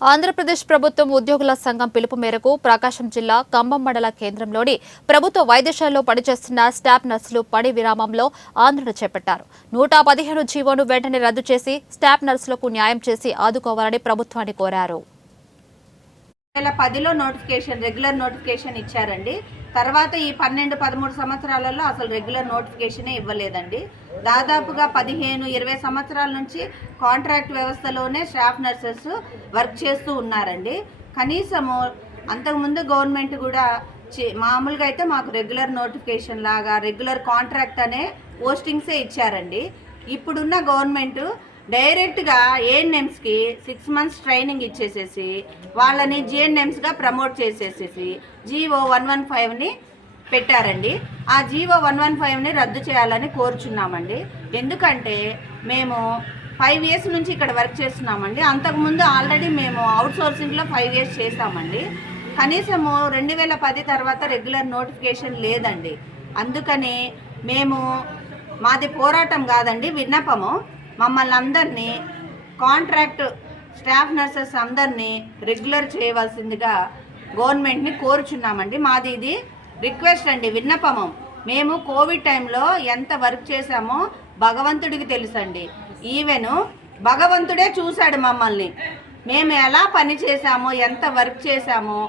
ఆంధ్రప్రదేశ్ ప్రభుత్వం ఉద్యోగుల సంఘం పిలుపు మేరకు ప్రకాశం జిల్లా కంభం మండల కేంద్రంలోని ప్రభుత్వ వైద్యశాలలో పనిచేస్తున్న స్టాఫ్ నర్సులు పని విరామంలో ఆందోళన చేపట్టారు. 115 జీవోను వెంటనే రద్దు చేసి స్టాఫ్ నర్సులకు న్యాయం చేసి ఆదుకోవాలని ప్రభుత్వాన్ని కోరారు. 2010లో రెగ్యులర్ నోటిఫికేషన్ ఇచ్చారండి. తర్వాత ఈ 12-13 సంవత్సరాలలో అసలు రెగ్యులర్ నోటిఫికేషనే ఇవ్వలేదండి. దాదాపుగా 15-20 సంవత్సరాల నుంచి కాంట్రాక్ట్ వ్యవస్థలోనే స్టాఫ్ నర్సెస్ వర్క్ చేస్తూ ఉన్నారండి. కనీసము అంతకుముందు గవర్నమెంట్ కూడా మామూలుగా అయితే మాకు రెగ్యులర్ నోటిఫికేషన్ లాగా రెగ్యులర్ కాంట్రాక్ట్ అనే పోస్టింగ్సే ఇచ్చారండి. ఇప్పుడున్న గవర్నమెంట్ డైరెక్ట్గా ఏఎన్ఎంస్కి 6 months ట్రైనింగ్ ఇచ్చేసేసి వాళ్ళని జిఎన్ఎంస్గా ప్రమోట్ చేసేసేసి జీవో 115ని పెట్టారండి. ఆ జీవో 115ని రద్దు చేయాలని కోరుచున్నామండి. ఎందుకంటే మేము 5 years నుంచి ఇక్కడ వర్క్ చేస్తున్నామండి. అంతకుముందు ఆల్రెడీ మేము అవుట్సోర్సింగ్లో 5 years చేస్తామండి. కనీసము 2010 తర్వాత రెగ్యులర్ నోటిఫికేషన్ లేదండి. అందుకని మాది పోరాటం కాదండి, విన్నపము. మమ్మల్ని అందరినీ కాంట్రాక్ట్ స్టాఫ్ నర్సెస్ అందరినీ రెగ్యులర్ చేయవలసిందిగా గవర్నమెంట్ని కోరుచున్నామండి. మాది ఇది రిక్వెస్ట్ అండి, విన్నపము. మేము కోవిడ్ టైంలో ఎంత వర్క్ చేశామో భగవంతుడికి తెలుసండి. ఈవెన్ భగవంతుడే చూశాడు మమ్మల్ని. మేము ఎలా పని చేశామో, ఎంత వర్క్ చేశామో